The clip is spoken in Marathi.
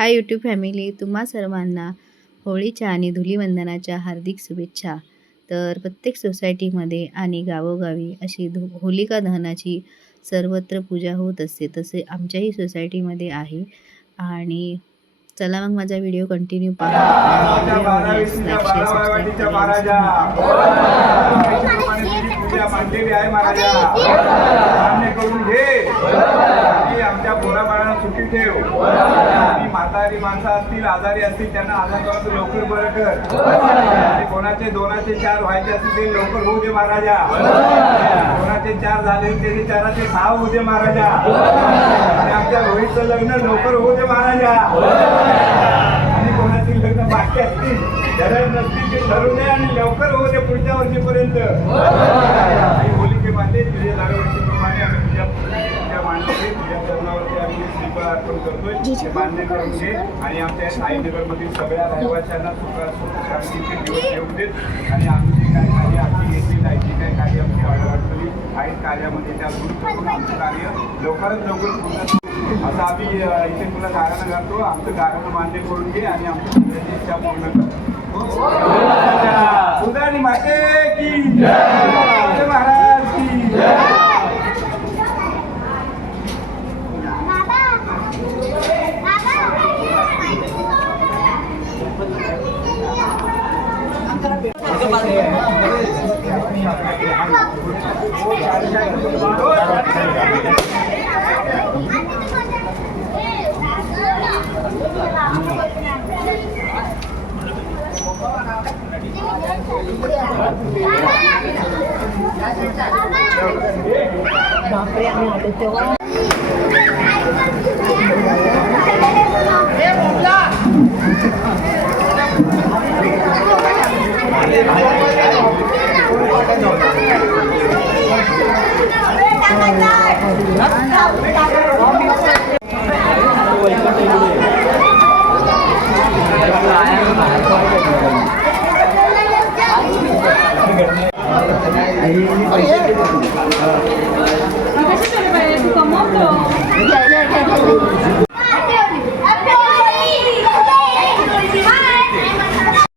हाय यूट्यूब फॅमिली, तुम्हा सर्वांना होळीच्या आणि धुलीवंदनाच्या हार्दिक शुभेच्छा. तर प्रत्येक सोसायटीमध्ये आणि गावोगावी अशी होलिका दहनाची सर्वत्र पूजा होत असते. तसे आमच्याही सोसायटीमध्ये आहे. आणि चला मग माझा व्हिडिओ कंटिन्यू पहा आणि व्हिडिओ आवडल्यास लाईक शेअर सबस्क्राईब आमच्या पोराबाळांना सुट्टी ठेव. आणि म्हातारी माणसं असतील, आजारी असतील, त्यांना आजारात लवकर बरं कर. आणि कोणाचे 2चे 4 व्हायचे असतील ते लवकर होऊ दे महाराजा. कोणाचे 4 झाले त्याचे 4चे 6 होऊ दे महाराजा. आणि आमच्या रोहितचं लग्न लवकर होऊ दे महाराजा. आणि कोणाची लग्न बाकी असतील, गरज नसतील, ते ठरवू दे आणि लवकर होऊ दे पुढच्या वर्षीपर्यंत. आणि होलिके बांधे तुझे दरवर्षीप्रमाणे आम्ही तुझ्या मांडले, तुझ्या चरणावरती आम्ही श्रीफळ अर्पण करतोय. ते बांधणे करून घे आणि आमच्या साईनगरमधील सगळ्या रहिवाशांना सुख शांतीचे दिवस येऊ देत. आणि आमची काय कार्य आमची येथील जी काय कार्य आमची अडचणी आहेत कार्यामध्ये त्या दूर करून आमचं कार्य लवकरात लवकर पूर्ण असं आम्ही इथे तुला गाणं गातो. आमचं गाणं मान्य करून घे आणि आमची इच्छा पूर्ण करतो. सुधानी माते की जय, महाराज की जय. बापरे, आम्ही आलो तेव्हा